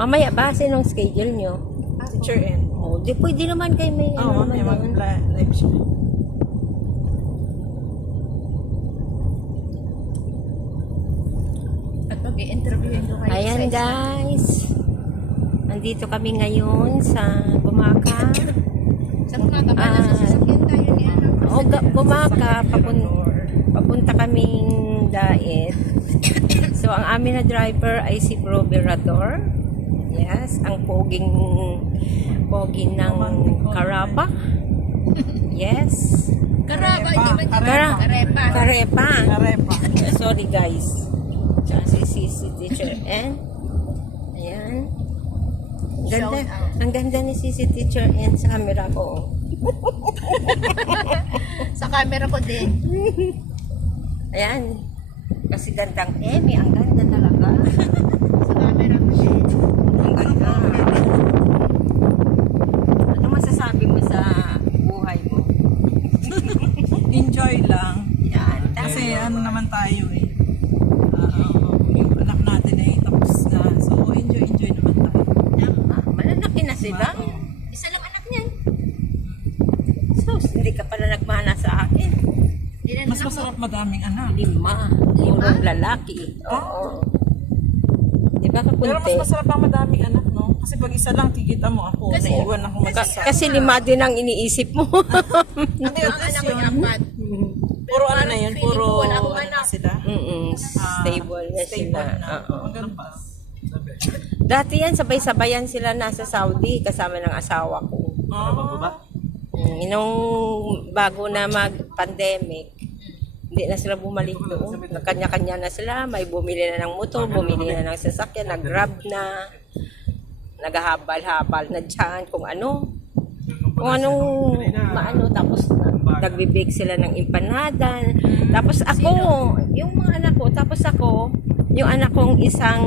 Mamaya ba? Sinong schedule nyo? Teacher N. Oh, di pwede naman kayo may Oo, ano may naman doon. mag-live siya. At mag-i-interviewin ko kayo Ayan sa guys. Nandito kami ngayon sa Gumaka. Sa mga kapal Ah. sa sasakyan tayo ni ano. O, ga- Gumaka. Papun papunta kaming Daet. So, ang amin na driver ay si Bro Berador. Ang poging poging ng Karapa. Yes. Karaba, hindi ba? Kara- Karepa. Karepa. Karepa. Sorry guys. Tsaka si, si, si Teacher N. Ayan. Ganda, ang ganda ni si, si Teacher N sa camera ko. Sa camera ko din. Ayan. Kasi gandang Emmy, ang ganda talaga. Sa camera ko din. Ang ganda. Ano masasabi mo sa buhay mo? Enjoy lang. Yan. Kasi ano naman tayo eh. Ah, yung anak natin ay tapos na. So, enjoy, enjoy naman tayo. Tama. Malalaki na sila. Isa lang anak niyan. Sus, hindi ka pala nagmana sa akin. Na Mas masarap madaming anak. Lima. Lima? lalaki. Oo. Di ba Pero mas masarap ang madaming anak, no? Kasi pag isa lang, kikita mo ako, Kasi- naiwan ako mag-isa. Kasi lima din ang iniisip mo. Hindi, Ang anak ko yung apat. Puro ano na yun, puro wala akong ano na anak. sila. Mm-mm, stable na sila. Stable na. Oo. Dati yan, sabay-sabayan sila nasa Saudi kasama ng asawa ko. Ah, Mm, nung bago na mag-pandemic, hindi na sila bumalik doon. Kanya-kanya na sila. May bumili na ng motor, bumili na ng sasakyan, nag-grab na, naghahabal-habal na dyan, kung ano. Kung anong maano, tapos nagbibig sila ng empanada. Tapos ako, yung mga anak ko, tapos ako, yung anak kong isang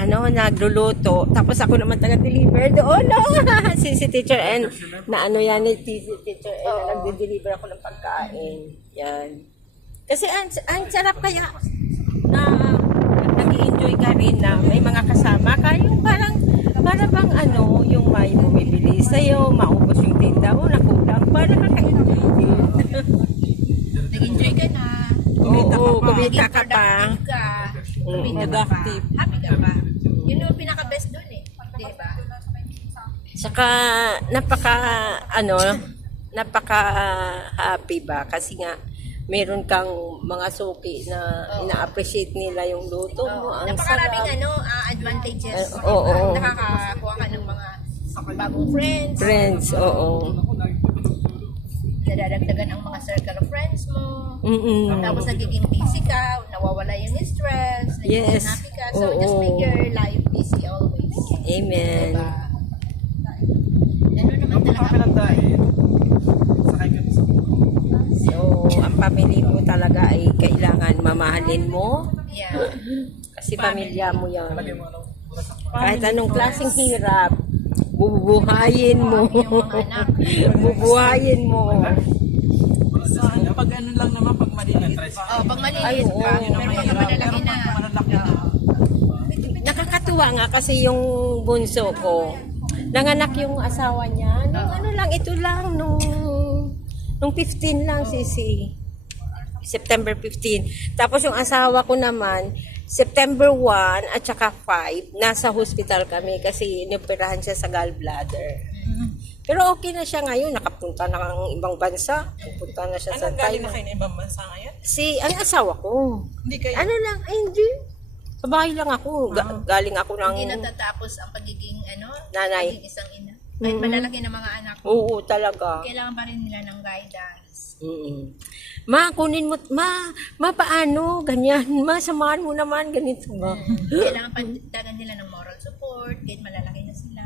ano, nagluluto. Tapos ako naman taga-deliver doon. No? si, si Teacher N. Na ano yan, ni si Teacher N. Na nagde-deliver ako ng pagkain. Yan. Kasi ang, ang sarap kaya na nag enjoy ka rin na may mga kasama ka. Yung parang, para bang ano, yung may bumibili sa'yo, maubos yung tinda mo, nakulang. Kaka-enjoy din. Nag-enjoy ka na. Kumita ka Oo, pa. kumita ka pa. Productive ka. Kumita ka pa. Productive. Happy ka pa. Yun yung pinaka-best dun eh. Di ba? Saka napaka ano, napaka happy ba kasi nga meron kang mga suki na ina-appreciate nila yung luto mo. Ang Napakaraming sarap. ano, ah, advantages. Eh, oo, oo. Nakakakuha ka ng bagong friends. Friends, oo. Nadadagdagan ang mga circle of friends mo. Mm-mm. Tapos nagiging busy ka, nawawala yung stress, nagiging Yes. happy ka. So Oo. just make your life busy always. Amen. Diba? Ano naman talaga Kami ng diet. Sakay kami sa So, ang family mo talaga ay kailangan mamahalin mo Yeah. kasi pamilya mo yan. Kahit anong klaseng hirap, bubuhayin mo. Bubuhayin mo. Saan? Pag ano lang naman, pag maliliit. Oh, pag oo. pa, pero pag malalaki na. Malalaki na. Nakakatuwa nga kasi yung bunso ko, nanganak yung asawa niya. Nung ano lang, ito lang, nung, nung 15 lang, sisi. September 15. Tapos yung asawa ko naman, September 1 at saka 5, nasa hospital kami kasi inoperahan siya sa gallbladder. Pero okay na siya ngayon, nakapunta na ng ibang bansa. Pupunta na siya sa Anong galing na Thailand. kayo ng ibang bansa ngayon? Si, ang asawa ko. Hindi kayo. Ano lang, ay hindi. Sa bahay lang ako. Ga- galing ako ng... Hindi natatapos ang pagiging ano, Nanay. pagiging isang ina. Kahit malalaki na mga anak, Oo, talaga. kailangan pa rin nila ng guidance. Mm. Ma, kunin mo, ma, ma, paano, ganyan, ma, samahan mo naman, ganito ba? kailangan pa dagan nila ng moral support, kahit malalaki na sila.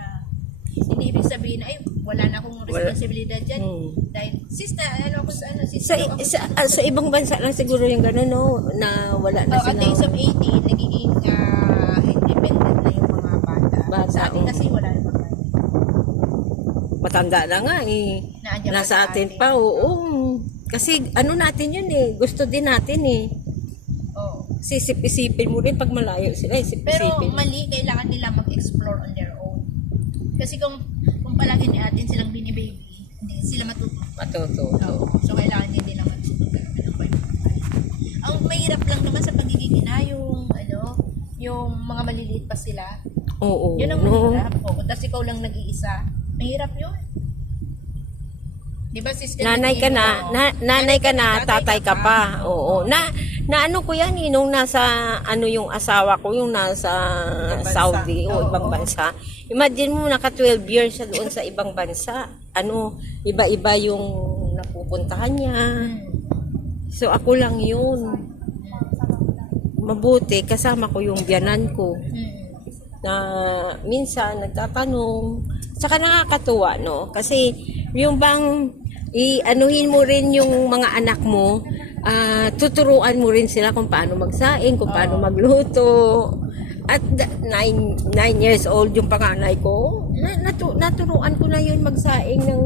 Hindi ibig sabihin na, ay, wala na akong responsibilidad dyan. Hmm. Dahil, sister, ano ako sa ano, Sa, sister ako sa, ah, sa ibang bansa lang siguro yung gano'n, no, na wala na Oh, at the age sila. of 18, nagiging ah, independent na yung mga bata. Bata, Sa atin oh. kasi wala guidance. matanda na nga eh. Naandyan Nasa sa atin pa, oo. Kasi ano natin yun eh, gusto din natin eh. Oo. Sisip-isipin mo rin pag malayo sila, Pero isip-isipin. mali, kailangan nila mag-explore on their own. Kasi kung, kung palagi ni atin silang binibaby, hindi sila matututo. Matututo. Oo. So, kailangan din nila mag-explore ng kwento. Ang mahirap lang naman sa pagiging ina, yung, ano, yung mga maliliit pa sila. Oo. Yun ang mahirap. Oo. Tapos ikaw lang nag-iisa. Mahirap yun. Di ba, sister? Nanay ka na, na nanay ka na, tatay ka pa. Oo. Na na ano ko yan eh, nung nasa ano yung asawa ko, yung nasa. Saudi o ibang bansa. Imagine mo naka 12 years siya doon sa ibang bansa. Ano, iba-iba yung napupuntahan niya. Hmm. So ako lang yun. Mabuti kasama ko yung biyanan ko Hmm. na minsan nagtatanong. Tsaka nakakatuwa, no? Kasi yung bang i-anuhin mo rin yung mga anak mo, ah, tuturuan mo rin sila kung paano magsaing, kung paano magluto. At the- nine, nine years old yung panganay ko, na, natu, naturuan ko na yun magsaing ng...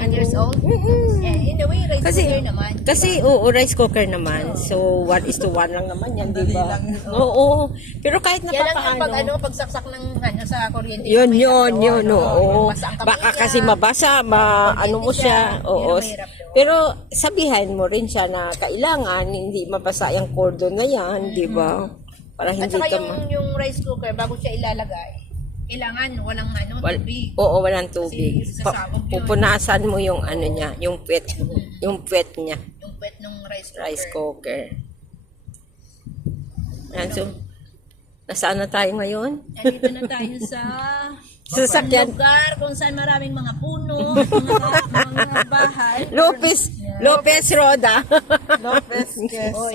Nine years old? Mm-mm. Eh, in a way, right Kasi, cooker naman. kasi oo, rice cooker naman. So, one is to one lang naman yan, di ba? Lang. Oo. Pero kahit na Kaya lang yung pag ano, pagsaksak ng ano sa kuryente. Yun, yun, tato, yun, ano, oo. Baka niya. kasi mabasa, ma, ano mo siya. siya. Oo. Pero sabihan mo rin siya na kailangan hindi mabasa yung cordon na yan, di ba? Para At hindi saka ka yung, yung rice cooker, bago siya ilalagay, kailangan walang ano, Wal, tubig. oo, walang tubig. Kasi Pa, sasabog yun. pupunasan mo yung ano niya, yung pet, yung pet niya, Yung pwet ng rice cooker. rice cooker. Yan, so, nasaan na tayo ngayon? Andito na tayo sa Sasakyan. lugar kung saan maraming mga puno, mga, mga bahay. Lopez, Lopez Roda. Lopez Quezon. Oy.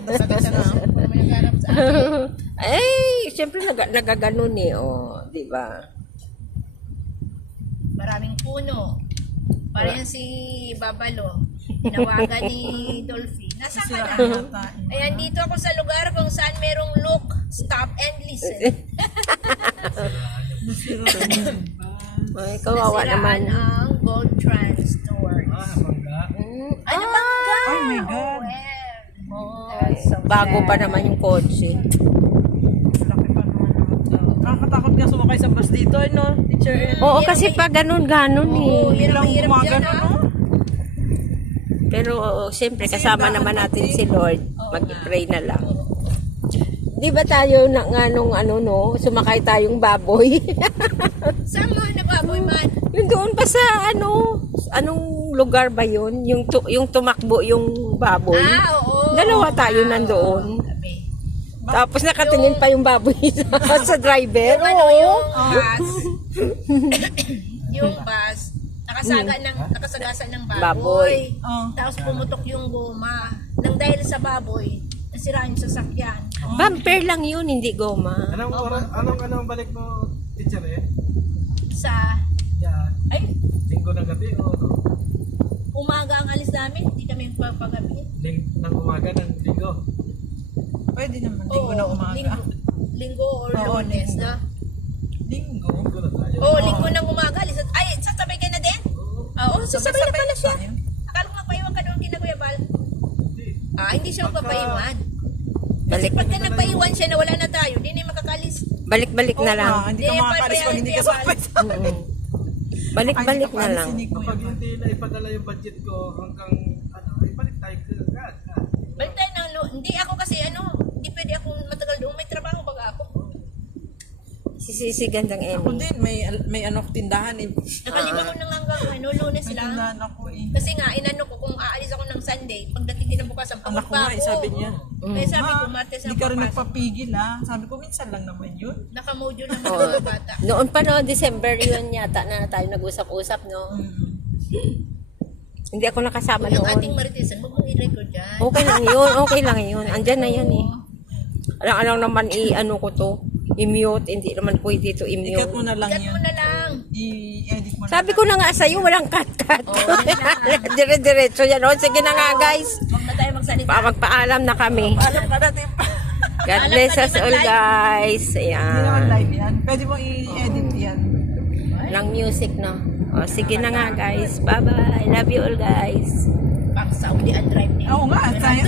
Basta ka na. Para may nagharap sa akin. Eh, syempre nag nagaganon eh, oh, di ba? Maraming puno. Para yan si Babalo. Tinawagan ni Dolphy. Nasaan ka na? Ayan, dito ako sa lugar kung saan merong look, stop and listen. Ay, kawawa naman. ang Gold Trans Store. Mm, Ano bangga? Oh my God. Oh, that's so bago sad. pa naman yung kotse. Laki pa naman naman. Nakakatakot nga sumakay sa bus dito, ano, teacher? Oo, kasi ang- pa ganun, ganun Oo, eh. yan ang Bilang mahirap dyan, gumagano, ah. no? Pero oo, siyempre Kasi kasama naman daan natin si Lord. Oo Mag-pray na lang. Di ba tayo na nga nung ano no, sumakay tayong baboy? Saan mo na baboy man? yung doon pa sa ano, anong lugar ba yun? Yung, tu- yung tumakbo yung baboy. Ah, oo. Dalawa tayo nandoon. Tapos nakatingin pa yung baboy sa, sa driver. Yung ano, yung bus, yung bus, nakasaga ng, nakasagasan ng baboy. Baboy. Oh. Tapos pumutok yung goma. Nang dahil sa baboy, nasira yung sasakyan. Bumper lang yun, hindi goma. Anong oras, anong anong balik mo, teacher eh? Sa, Yan. ay, Linggo ng gabi o umaga ang alis namin, hindi kami papagabi. ling, ng umaga ng linggo? Pwede naman, linggo na umaga. Linggo, linggo or Oo, lunes, linggo. na? Linggo? Linggo na tayo. Oo, linggo ng umaga. Alis, ay, sasabay ka na din? Oo, sasabay na pala siya. tayo. Akala ko nga paiwan ka doon kina Kuya Bal. Hindi. Ah, hindi siya magpapaiwan. Kasi Balik, pagka nagpaiwan siya na wala na tayo, di na makakalis. balik-balik na lang. nga, hindi ka Hindi, makakalis pag hindi ka sa akin. Balik-balik na lang. Kapag hindi na ipadala yung budget ko hanggang ano, ibalik tayo agad. agad. Balik tayo ng lu- Hindi ako kasi ano, hindi pwede ako matagal doon. May trabaho baga ako. Sisisi gandang Ako Emmy. din, may, may ano, tindahan eh. Nakalima ko na nga hanggang ano, lunes May lang. tindahan ako eh. Kasi nga, inano ko kung aalis ako ng Sunday, pagdating din ng bukas, ang Anak ko pagod pa nga, eh, ako. sabi niya. Kaya sabi ko, Ma, Martes hindi ang ka rin papasok. nagpapigil ha. Sabi ko, minsan lang naman yun. Nakamodule naman Oo. ang mga bata. Noon pa no, December yun yata na tayo nag-usap-usap, no? Mm. Hindi ako nakasama Yung ating noon. maritisan, huwag mong i-record dyan. Okay lang yun, okay lang yun. Andyan na yan eh. Alang-alang naman i-ano ko to, i-mute, hindi naman pwede to Ikat i-mute. mo na lang Ikat yan. mo na lang. I-edit mo na Sabi ko na nga sa'yo, walang cut-cut. Dire-diretso yan. O, sige na nga guys. Huwag na tayo magsalita. Pa magpaalam na kami. Alam ka natin pa. God bless us all guys. Hindi naman Ayan. live yan. Pwede mo i-edit yan. Lang music no. O, sige na nga guys. Bye-bye. Love you all guys. Pang Saudi ang drive nila. Oo nga, tayo.